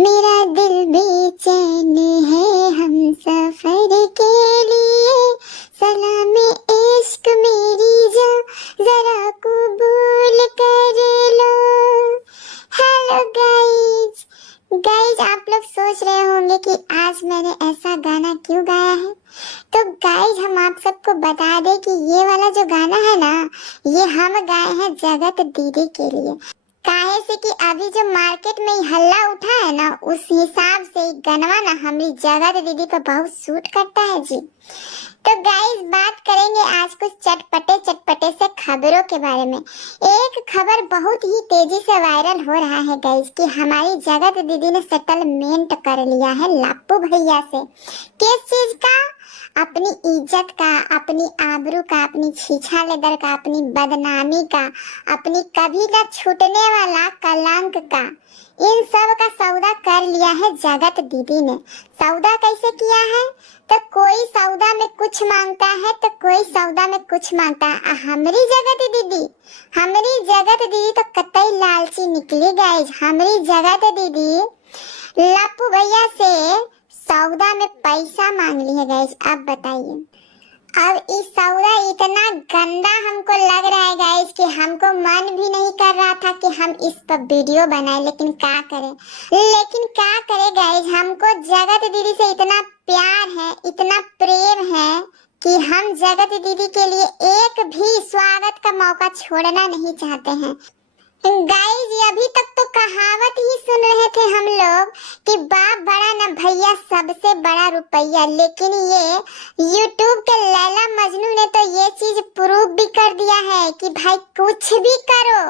मेरा दिल बेचैन है हम सफर के लिए, सलाम इश्क मेरी जो जरा कबूल कर लो। हेलो गाइज, आप लोग सोच रहे होंगे कि आज मैंने ऐसा गाना क्यों गाया है। तो गाइज हम आप सबको बता दें कि ये वाला जो गाना है ना, ये हम गाए हैं जगत दीदी के लिए। काहे से कि अभी जो मार्केट में हल्ला उठा है ना, उस हिसाब से गनवा ना हमारी जगत दीदी पर बहुत सूट करता है जी। तो गाइस बात करेंगे आज कुछ चटपटे से खबरों के बारे में। एक खबर बहुत ही तेजी से वायरल हो रहा है गाइस कि हमारी जगत दीदी ने सेटलमेंट कर लिया है लप्पू भैया से। किस चीज का? अपनी इज्जत का, अपनी आबरू का, अपनी छीछा लेदर का, अपनी बदनामी का, अपनी कभी न छूटने वाला कलंक का, इन सब का सौदा कर लिया है जगत दीदी ने। सौदा कैसे किया है? तो कोई सौदा में कुछ मांगता है तो कोई सौदा में कुछ मांगता है। हमारी जगत दीदी तो कतई लालची निकली गाइस। हमारी जगत दीदी लप्पू भैया से सौदा में पैसा मांग ली है गाइस। अब बताइए, अब इस सौदा इतना गंदा हमको लग रहा है गाइस कि हमको मन भी नहीं कर रहा था कि हम इस पर वीडियो बनाए, लेकिन क्या करें गाइस, हमको जगत दीदी से इतना प्यार है, इतना प्रेम है कि हम जगत दीदी के लिए एक भी स्वागत का मौका छोड़ना नहीं चाहते हैं। गाइस अभी तक तो कहावत ही सुन रहे थे हम लोग कि बाप बड़ा न भैया सबसे बड़ा रुपया, लेकिन ये YouTube के लैला मजनू ने तो ये चीज प्रूव भी कर दिया है कि भाई कुछ भी करो,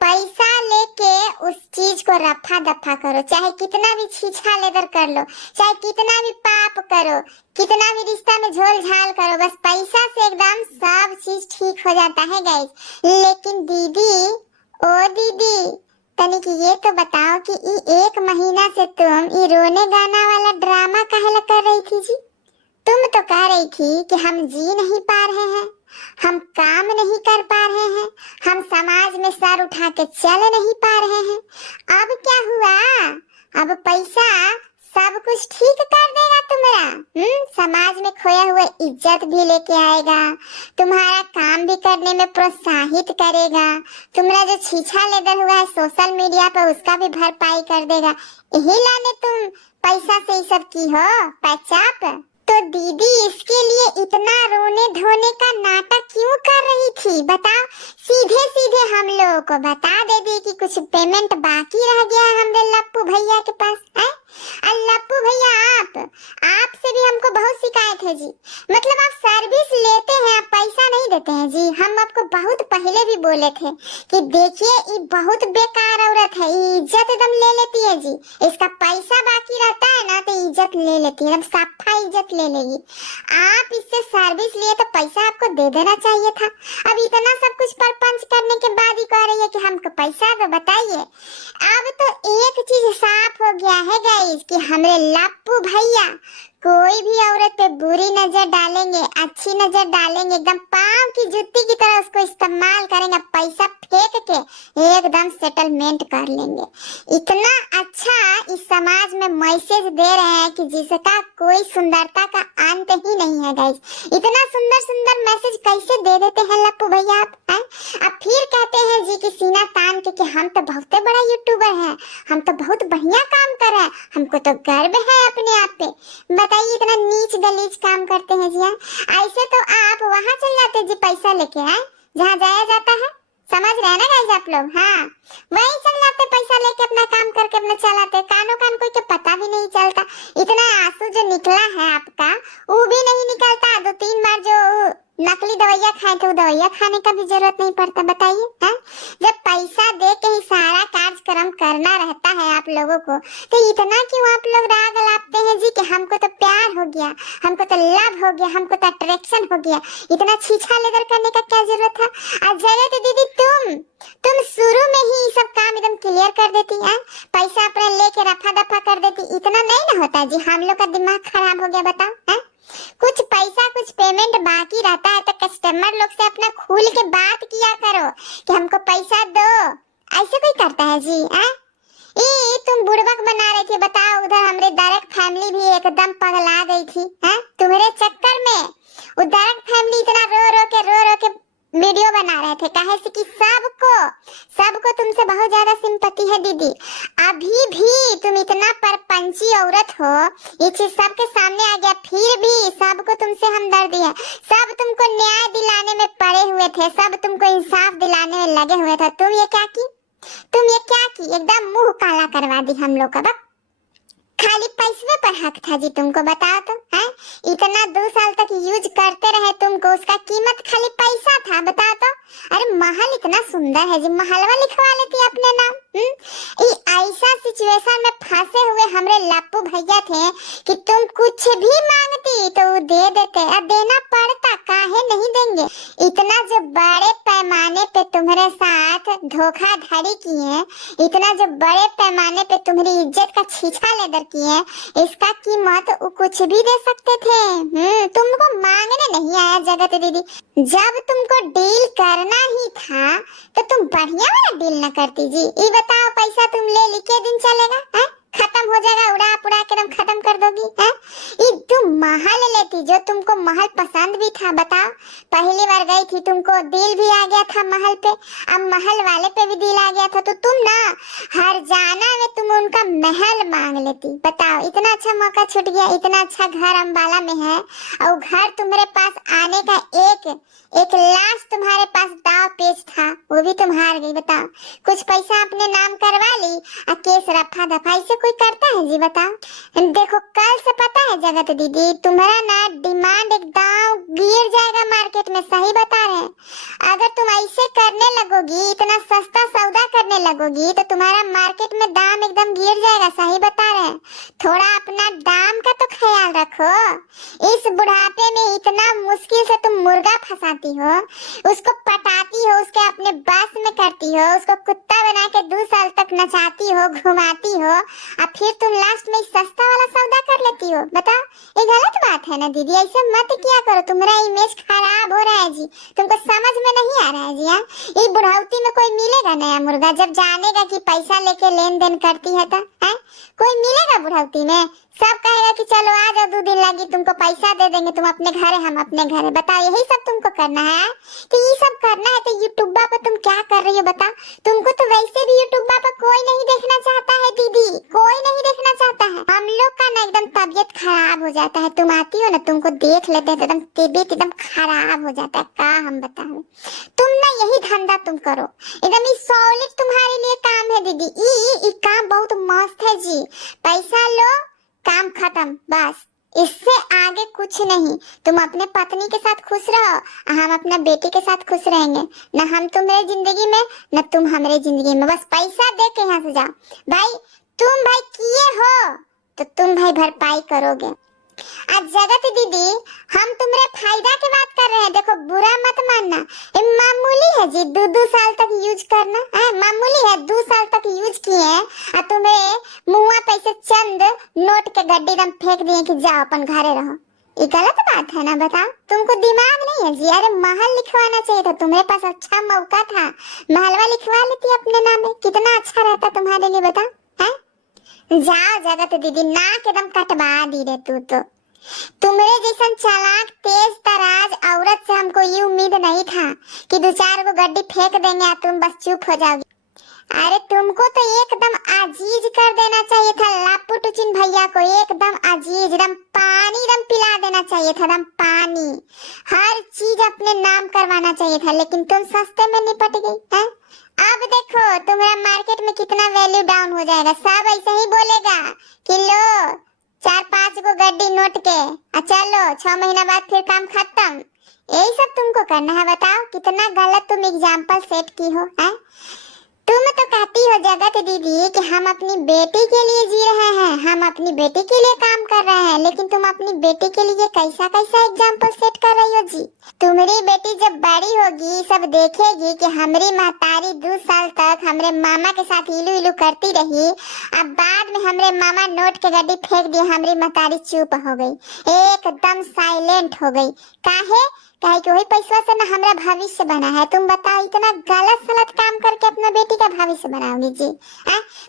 पैसा लेके उस चीज को रफा दफा करो, चाहे कितना भी छीछा लेदर कर लो, चाहे कितना भी पाप करो, कितना भी रिश्ता में झोल झाल करो, बस पैसा से एकदम सब चीज ठीक हो जाता है गाइस। लेकिन दीदी, ओ दीदी, तनिक ये तो बताओ कि एक महीना से तुम ये रोने गाना वाला ड्रामा काहे कर रही थी जी? तुम तो कह रही थी कि हम जी नहीं पा रहे हैं, हम काम नहीं कर पा रहे हैं, हम समाज में सर उठा के चल नहीं पा रहे हैं। अब क्या हुआ? अब पैसा सब कुछ ठीक कर देगा तुम्हारा। समाज में खोया हुआ इज्जत भी लेके आएगा, तुम्हारा काम भी करने में प्रोत्साहित करेगा, तुम्हारा जो छीछा लेदर हुआ है सोशल मीडिया पर उसका भी भरपाई कर देगा। यही लाने तुम पैसा से ही सब की हो पैचाप। तो दीदी इसके लिए इतना रोने धोने का नाटक क्यों कर रही थी बताओ? सीधे सीधे हम लोगों को बता दे दी कि कुछ पेमेंट बाकी रह गया है हमरे लप्पू भैया के पास है। लप्पू भैया आपसे भी हमको बहुत शिकायत है जी, मतलब आप सर्विस लेते हैं, आप पैसा नहीं देते हैं जी। हम आपको बहुत पहले भी बोले थे कि देखिए ये बहुत बेकार औरत है, इज्जत एकदम ले लेती है जी, इसका पैसा बाकी रहता है ना तो इज्जत ले लेती है, एकदम साफा इज्जत ले लेगी। आप इससे सर्विस लिए तो पैसा आपको दे देना चाहिए था। अब इतना सब कुछ परपंच करने के बाद ही कह रही है कि हमको पैसा दो। बताइए, अब तो एक चीज साफ हो गया है गाइस कि हमरे लप्पू भैया कोई भी औरत पे बुरी नजर डालेंगे, अच्छी नजर डालेंगे, एकदम पांव की जुत्ती की तरह उसको इस्तेमाल करेंगे, पैसा फेंक के एकदम सेटलमेंट कर लेंगे। इतना अच्छा इस समाज में मैसेज दे रहे हैं कि जिसका कोई सुंदरता का अंत ही नहीं है गाइस। इतना सुंदर सुंदर मैसेज कैसे दे देते हैं लप्पू भैया आप हैं? अब फिर कहते हैं जी कि सीना तान के कि हम तो बहुत बड़ा यूट्यूबर हैं, हम तो बहुत बढ़िया काम कर रहे हैं, हमको तो गर्व है अपने आप पे। बताइए इतना नीच गलीज काम करते हैं जी। ऐसे तो आप वहाँ चल जाते जी पैसा लेके हैं जहाँ जाया जाता है, समझ रहे हैं ना गाइस आप लोग? हाँ, वही चल जाते पैसा लेके, अपना काम करके अपना चलाते, कानों कान कोई के पता भी नहीं चलता। इतना आंसू जो निकला है आपका वो भी नहीं निकलता। 2-3 बार जो नकली दवाइयाँ खाए थे वो दवाइयाँ खाने का भी जरूरत नहीं पड़ता। बताइए, जब पैसा दे के ही सारा कार्यक्रम करना रहता है आप लोगों को, तो इतना क्यों आप लोग राग लापते हैं जी कि हमको तो प्यार हो गया, हमको तो लव हो गया, हमको तो अट्रैक्शन हो गया, इतना छीछा लेदर करने का क्या जरूरत था? आज जगत दीदी तुम शुरू में ही सब काम एकदम क्लियर कर देती है, पैसा अपने लेके रफा दफा कर देती। इतना नहीं ना होता जी, हम लोग का दिमाग खराब हो गया। बताओ है? कुछ पैसा कुछ पेमेंट बाकी रहता है तो कस्टमर लोग से अपना खुल के बात किया करो कि हमको पैसा दो। ऐसे कोई करता है जी? तुम बुड़बक बना रहे थे, फैमिली भी एकदम पगला गई थी हैं तुम्हारे चक्कर में। उदारक फैमिली इतना रो रो के वीडियो बना रहे थे, काहे से कि सबको तुमसे बहुत ज्यादा सिंपैथी है दीदी। अभी भी तुम इतना परपंची औरत हो, ये चीज सबके सामने आ गया, फिर भी सबको तुमसे हमदर्दी है। सब तुमको न्याय दिलाने में पड़े हुए थे, सब तुमको इंसाफ दिलाने में लगे हुए थे। तुम ये क्या की एकदम मुंह काला करवा दी हम लोग का। बस खाली पैसे पर हक था जी तुमको, बताओ तो है। इतना 2 साल तक यूज करते रहे तुमको, उसका कीमत खाली पैसा था, बताओ तो। अरे महल इतना सुंदर है जी, महलवा लिखवा लेती अपने नाम। ऐसा सिचुएशन में फंसे हुए हमरे लप्पू भैया थे कि तुम कुछ भी मांगती तो वो दे देते, अब देना पड़ता, काहे नहीं देंगे। इतना जो बड़े पैमाने पे तुम्हारे साथ धोखाधड़ी किए, इतना जो बड़े पैमाने पे तुम्हारी इज्जत का छीछा लेदर किए, इसका कीमत वो कुछ भी दे सकते थे। तुमको मांगने नहीं आया जगत दीदी। जब तुमको डील करना ही था तो तुम बढ़िया वाला डील न करती जी। ये बताओ पैसा तुम ले के दिन चलेगा है? खत्म हो जाएगा, उड़ा के तुम खत्म कर दोगी है? ये तुम महल लेती, जो तुमको महल पसंद भी था, बताओ। पहली बार गई थी तुमको दिल भी आ गया था महल पे, अब महल वाले पे भी दिल आ गया था, तो तुम ना हर जाना में तुम उनका महल मांग लेती। बताओ, इतना अच्छा मौका छूट गया, इतना अच्छा घर अम्बाला में है, और घर तुम्हारे पास आने का एक लास्ट तुम्हारे पास दाव पेच था, वो भी तुम हार गई। बताओ, कुछ पैसा अपने नाम करवा ली और केस रफा दफा, इसे कोई करता है जी? बताओ। देखो, कल से पता है जगत दीदी, तुम्हारा ना डिमांड एकदम गिर जाएगा मार्केट में, सही बता रहे हैं। अगर तुम ऐसे करने लगोगी, इतना सस्ता सौदा करने लगोगी, तो तुम्हारा मार्केट में दाम एकदम गिर जाएगा, सही बता रहे हैं। थोड़ा अपना दाम का तो ख्याल रखो। इस बुढ़ापे में इतना मुश्किल से तुम मुर्गा फंसाती हो, उसको पटाती हो, उसके अपने बस में करती हो, उसको कुत्ता बना के 2 साल तक नचाती हो, घुमाती हो, और फिर तुम लास्ट में सस्ता वाला सौदा कर लेती हो। बताओ, ये गलत बात है ना दीदी, ऐसे मत किया करो, तुम्हारा इमेज खराब हो रहा है जी, तुमको समझ में नहीं आ रहा है जी। हाँ, ये बुढ़ाउती में कोई मिलेगा नया मुर्गा जब जानेगा कि पैसा लेके लेन देन करती है? तो है कोई मिलेगा बुढ़ाउती में? सब कहेगा कि चलो आ जाओ, 2 दिन लगी, तुमको पैसा दे देंगे, तुम अपने घर है, हम अपने घर है। बताओ, यही सब तुमको करना है? तो ये सब करना है तो यूट्यूबा पर तुम क्या कर रही हो? बताओ, तुमको तो वैसे भी यूट्यूबा पर कोई नहीं देखना चाहता है दीदी, कोई नहीं देखना चाहता है। हम लोग का ना एकदम तबीयत खराब हो जाता है, तुम आती हो ना, तुमको देख लेते हैं तो एकदम तबीयत एकदम खराब हो जाता है। का हम बताओ, तुम ना यही धंधा तुम करो, एकदम सॉलिड तुम्हारे लिए काम है दीदी। ये काम बहुत मस्त है जी, पैसा लो, काम खत्म, बस, इससे आगे कुछ नहीं। तुम अपने पत्नी के साथ खुश रहो, हम अपना बेटी के साथ खुश रहेंगे, ना हम तुम्हारे जिंदगी में, ना तुम हमारे जिंदगी में। बस पैसा दे के यहाँ से जाओ भाई। तुम भाई किए हो तो तुम भाई भरपाई करोगे। आज जगत दीदी, हम तुम्हारे फायदा की बात कर रहे हैं, देखो बुरा मत मानना, ये मामूली है जी, 2 साल तक यूज करना है, मामूली है। 2 साल तक यूज किए और तुम्हें मुँह पे से चंद नोट के गड्डी दम फेंक दिए कि जाओ अपन घरे रहो। ये गलत बात है ना? बताओ, तुमको दिमाग नहीं है जी? अरे महल लिखवाना चाहिए था, तुम्हारे पास अच्छा मौका था, महलवा लिखवा लेती अपने नाम में, कितना अच्छा रहता तुम्हारे लिए। बताओ, है? जाओ जगत दीदी, नाक एकदम कटवा दी रे तू तो। तुम्हारे जैसा चालाक तेज तराज औरत से हमको ये उम्मीद नहीं था कि 2-4 को गड्डी फेंक देंगे और तुम बस चुप हो जाओगी। अरे तुमको तो एकदम अजीज कर देना चाहिए था लापू टुचिन भैया को, एकदम अजीज, एकदम पानी एकदम पिला देना चाहिए था, एकदम पानी, हर चीज अपने नाम करवाना चाहिए था, लेकिन तुम सस्ते में निपट गई है। अब देखो तुम्हारा मार्केट में कितना वैल्यू डाउन हो जाएगा, सब ऐसे ही बोलेगा कि लो 4-5 को गड्डी नोट के चलो, 6 महीना बाद फिर काम खत्म। यही सब तुमको करना है। बताओ, कितना गलत तुम एग्जाम्पल सेट की हो है? तुम तो कहती हो जगत दीदी कि हम अपनी बेटी के लिए जी रहे हैं, हम अपनी बेटी के लिए काम कर रहे हैं, लेकिन तुम अपनी बेटी के लिए कैसा एग्जाम्पल सेट कर रही हो जी? तुम्हारी बेटी जब बड़ी होगी, सब देखेगी कि हमारी महतारी 2 साल तक हमारे मामा के साथ इलू इलू करती रही, अब बाद में हमारे मामा नोट के गड्डी फेंक दी, हमारी महतारी चुप हो गई, एकदम साइलेंट हो गई। काहे कि वही पैसा से ना हमारा भविष्य बना है। तुम बताओ, इतना गलत सलत काम करके अपना बेटी का भविष्य बनाओगी जी?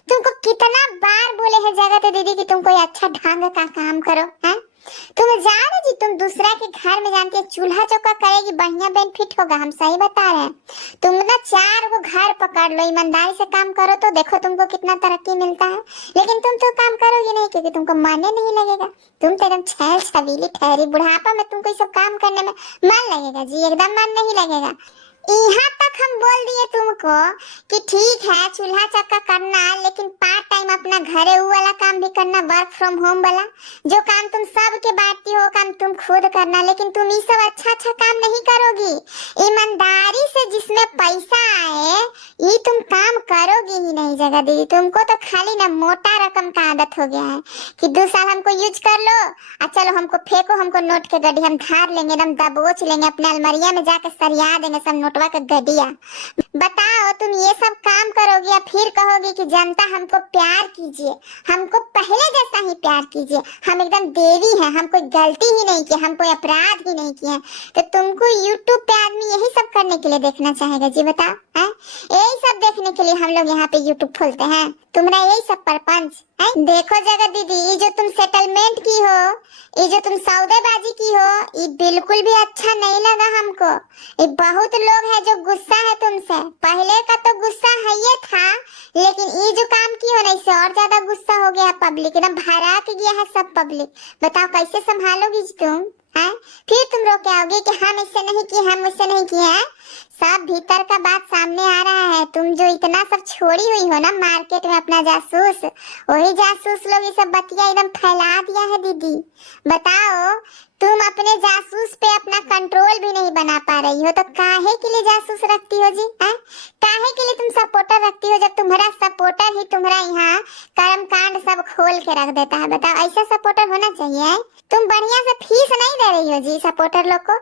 तुमको कितना बार बोले हैं जगत सोचते दीदी कि तुम कोई अच्छा ढंग का काम करो हैं? तुम जानो जी, तुम दूसरा के घर में जानती है चूल्हा चौका करेगी बढ़िया बेनिफिट होगा, हम सही बता रहे हैं। तुम ना 4 को घर पकड़ लो, ईमानदारी से काम करो तो देखो तुमको कितना तरक्की मिलता है। लेकिन तुम तो काम करोगी नहीं क्योंकि तुमको मन नहीं लगेगा। तुम तो एकदम छैल छबीली ठहरी, बुढ़ापा में तुमको ये सब काम करने में मन लगेगा जी? एकदम मन नहीं लगेगा। यहाँ तक हम बोल दिए तुमको कि ठीक है चूल्हा चक्का करना, लेकिन पार्ट टाइम अपना घरे वो वाला काम भी करना, वर्क फ्रॉम होम वाला। जो काम तुम सबके बांटती हो काम तुम खुद करना, लेकिन तुम ये सब अच्छा अच्छा काम नहीं करोगी। ईमानदारी से जिसमें पैसा आए ये तुम काम करोगी ही नहीं जगह दीदी। तुमको तो खाली ना मोटा रकम का आदत हो गया है कि 2 साल हमको यूज कर लो और चलो हमको फेंको, हमको नोट के गड्ढे हम धार लेंगे, एकदम दबोच लेंगे, अपने अलमारिया में जाकर सरिया देंगे सब नोटवा का गड्ढिया। बताओ तुम ये सब काम करोगी या फिर कहोगी कि जनता हमको प्यार कीजिए, हमको पहले जैसा ही प्यार कीजिए, हम एकदम देवी हैं, हम कोई गलती ही नहीं की, हम कोई अपराध ही नहीं किए। तो तुमको यूट्यूब पे आदमी यही सब करने के लिए देखना चाहेगा जी? बताओ है, यही सब देखने के लिए हम लोग यहाँ पे यूट्यूब खोलते हैं? तुम्हारा यही सब परपंच है? देखो जगह दीदी, ये जो तुम सेटलमेंट की हो, ये जो तुम सौदेबाजी की हो, ये बिल्कुल भी अच्छा नहीं लगा हमको। ये बहुत लोग है जो गुस्सा है तुमसे, पहले का तो गुस्सा है ये था, लेकिन ये जो काम की हो ना इससे और ज्यादा गुस्सा हो गया पब्लिक, एकदम भड़क गया है सब पब्लिक। बताओ कैसे संभालोगी तुम है? फिर तुम रोक के आओगे कि हम इससे नहीं किए, हम उससे नहीं किए हैं। सब भीतर का बात सामने आ रहा है। तुम जो इतना सब छोड़ी हुई हो ना मार्केट में अपना जासूस, वही जासूस लोग ये सब बतिया एकदम फैला दिया है दीदी। बताओ तुम अपने जासूस पे अपना कंट्रोल भी नहीं बना पा रही हो तो काहे के लिए जासूस रखती हो जी? हैं? काहे के लिए तुम सपोर्टर रखती हो जब तुम्हारा सपोर्टर ही तुम्हारा यहाँ कर्म कांड सब खोल के रख देता है? बताओ ऐसा सपोर्टर होना चाहिए? तुम बढ़िया से फीस नहीं दे रही हो जी सपोर्टर लोग को?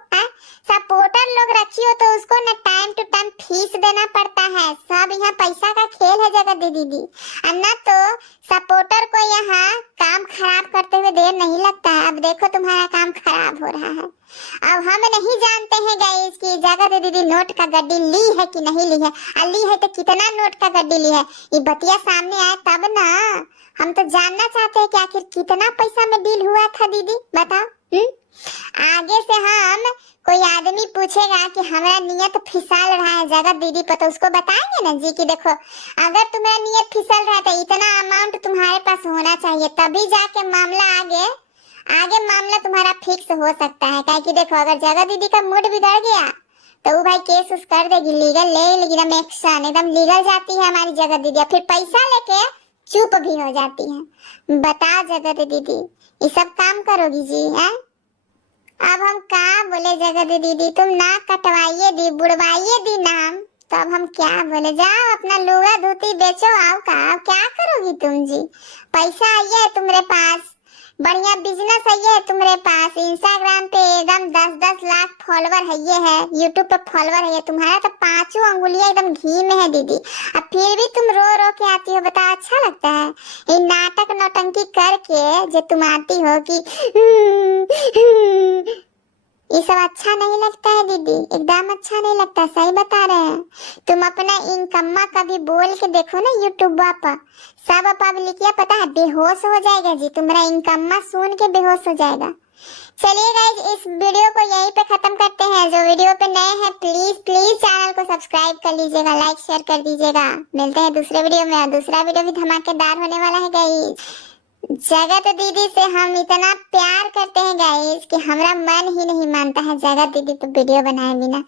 सपोर्टर लोग रखी हो तो उसको ना टाइम टू टाइम फीस देना पड़ता है। सब यहाँ पैसा का खेल है जगह दीदी। और ना तो सपोर्टर को यहाँ काम खराब करते हुए देर नहीं लगता है। अब देखो तुम्हारा काम खराब हो रहा है। अब हम नहीं जानते हैं गाइस कि जगह दीदी नोट का गड्डी ली है कि नहीं ली है, और ली है तो कितना नोट का गड्डी ली है, ये बतिया सामने आए तब ना। हम तो जानना चाहते हैं कि आखिर कितना पैसा में डील हुआ था दीदी, बताओ। आगे से हम कोई आदमी पूछेगा कि हमारा नियत फिसल रहा है जगह दीदी पर, तो उसको बताएंगे ना जी कि देखो अगर तुम्हारा नियत फिसल रहा है तो इतना अमाउंट तुम्हारे पास होना चाहिए, तभी जाके मामला आगे मामला तुम्हारा फिक्स हो सकता है। क्या कि देखो अगर जगह दीदी का मूड बिगड़ गया तो वो भाई केस उस कर देगी, लीगल ले लेगी, एकदम एक्शन एकदम लीगल जाती है हमारी जगह दीदी, फिर पैसा लेके चुप भी हो जाती है। बताओ जगह दीदी ये सब काम करोगी जी? है अब हम क्या बोले जगह दीदी, तुम नाक कटवाइए दी, बुड़वाइए दी नाम, तो अब हम क्या बोले? जाओ अपना लुगा धोती बेचो, आओ का अब क्या करोगी तुम जी? पैसा आइए है तुम्हारे पास, बढ़िया बिजनेस है तुम्हारे पास, इंस्टाग्राम पे एकदम 10-10 लाख फॉलोवर है, यूट्यूब पे फॉलोवर है तुम्हारा तो 5 अंगुलियां एकदम घी में है दीदी। अब फिर भी तुम रो रो के आती हो, बताओ अच्छा लगता है? ये नाटक नौटंकी करके जो तुम आती हो कि ये सब अच्छा नहीं लगता है दीदी, एकदम अच्छा नहीं लगता, सही बता रहे हैं। तुम अपना इनकम्मा कभी बोल के देखो ना यूट्यूब पर, सब पब्लिकिया पता है बेहोश हो जाएगा जी, तुम्हारा इनकम्मा सुन के बेहोश हो जाएगा। चलिए गाइस इस वीडियो को यहीं पे खत्म करते हैं। जो वीडियो पे नए हैं प्लीज चैनल को सब्सक्राइब कर लीजिएगा, लाइक शेयर कर दीजिएगा। मिलते हैं दूसरे वीडियो में, दूसरा वीडियो भी धमाकेदार होने वाला है गाइस। जगत दीदी से हम इतना प्यार करते हैं गाइस कि हमारा मन ही नहीं मानता है जगत दीदी पे वीडियो बनाए बिना।